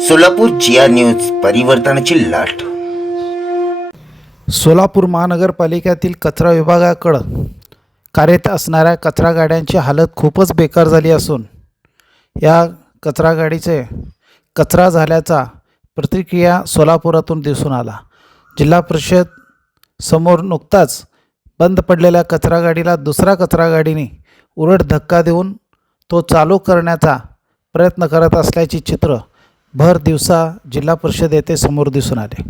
सोलापूर जिया news परिवर्तनाची लाट। सोलापूर महानगरपालिकेतील कचरा विभागाकडे कार्यरत असणाऱ्या कचरा गाड्यांची हालत खूपच बेकार झाली असून या कचरा गाडीचे कचरा झाल्याचा प्रतिक्रिया सोलापुरातून दिसून आला। जिल्हा परिषद समोर नुकताच बंद पडलेल्या कचरा गाडीला दुसरा कचरा गाडीने उलट धक्का देऊन तो चालू करण्याचा प्रयत्न करत असल्याचे चित्र भर दिवसा जिल्हा परिषद येथे समोर दिसून आले।